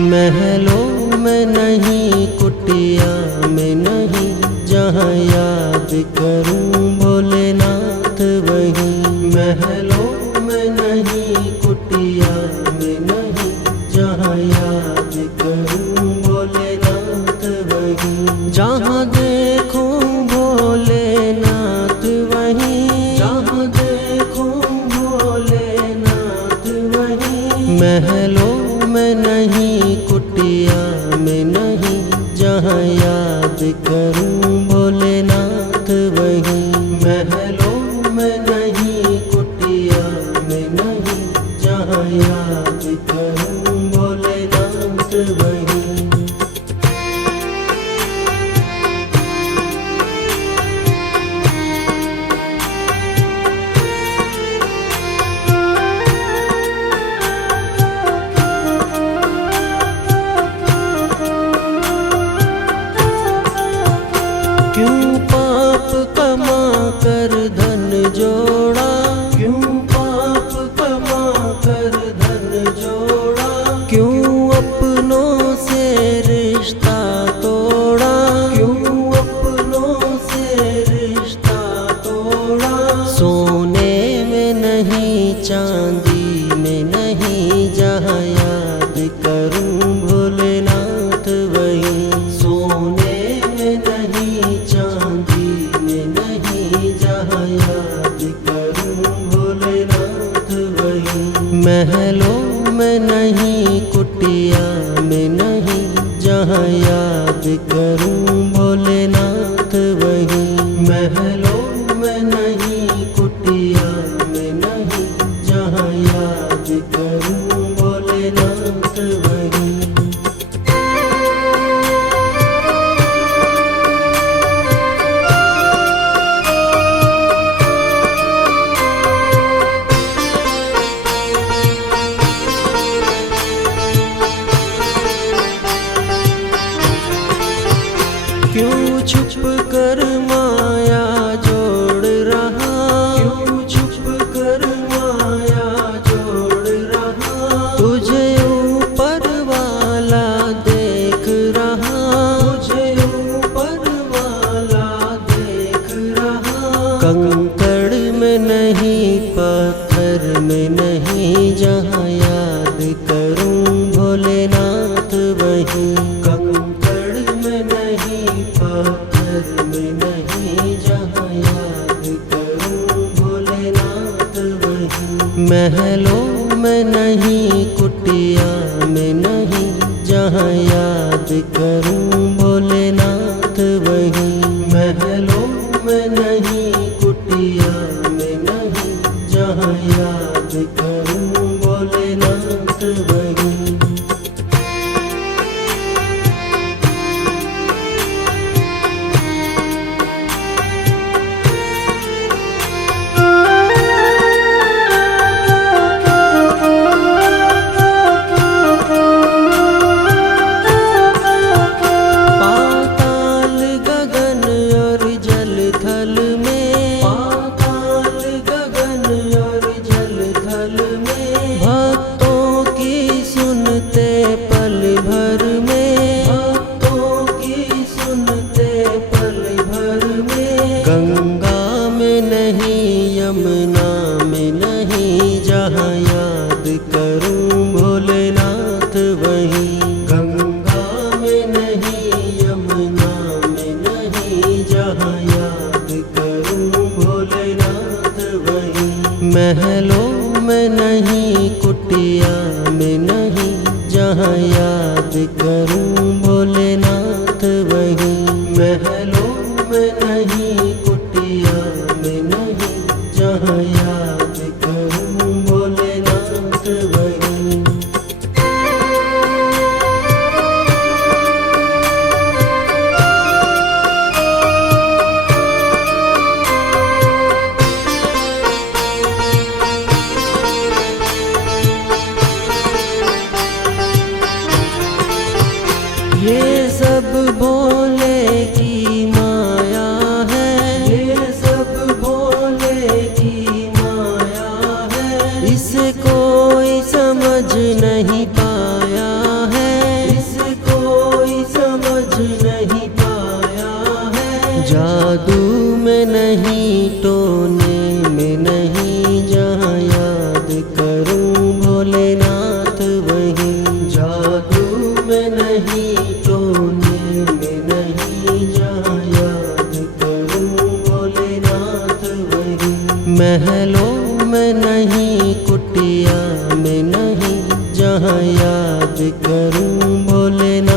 महलों में नहीं कुटिया में नहीं, जहाँ याद करूं भोलेनाथ वहीं। महलों में नहीं कुटिया में नहीं, जहाँ याद करूं भोलेनाथ वहीं। जहाँ देखूं भोलेनाथ वहीं, जहाँ देखूं भोलेनाथ वहीं। महलों में नहीं कुटिया में नहीं, जहाँ याद करूं भोलेनाथ वहीं। महलों में नहीं कुटिया में नहीं, जहाँ याद करूं भोलेनाथ वहीं। क्यों पाप कमा कर धन जोड़ा, क्यों पाप कमा कर धन जोड़ा। क्यों अपनों से रिश्ता तोड़ा, क्यों अपनों से रिश्ता तोड़ा। सोने में नहीं चांदी में नहीं, जहाँ याद करूं भोलेनाथ वहीं। सोने में नहीं चांदी में नहीं, जहाँ याद करूं भोलेनाथ वहीं। महलों में नहीं कुटिया में नहीं, जहाँ याद करूं भोलेनाथ वहीं। महलों में नहीं कुटिया में नहीं, जहाँ याद करूं भोलेनाथ वहीं। क्यों छुप कर माया जोड़ रहा, क्यों छुप कर माया जोड़ रहा। तुझे ऊपर वाला देख रहा, तुझे ऊपर वाला देख रहा। कंकड़ में नहीं पत्थर में नहीं, जहाँ याद करूं भोलेनाथ वहीं। कंकड़ में नहीं पत्थर में नहीं, जहाँ याद करूं भोलेनाथ वहीं। महलों में नहीं कुटिया में नहीं, जहाँ याद करूं भोलेनाथ वहीं। महलों में नहीं कुटिया में नहीं, जहाँ याद करूं भोलेनाथ वहीं। गंगा में नहीं यमुना में नहीं, जहाँ याद करूं भोलेनाथ वहीं। गंगा में नहीं यमुना में नहीं, जहाँ याद करूं भोलेनाथ वहीं। महलों में नहीं कुटिया में नहीं, जहाँ याद करूं भोलेनाथ वहीं। महलों में नहीं कुटिया में नहीं, जहाँ याद करूं भोलेनाथ वहीं। ये सब भोले की माया है, ये सब भोले की माया है। इसे कोई समझ नहीं पाया है, जहाँ याद करूं भोलेनाथ।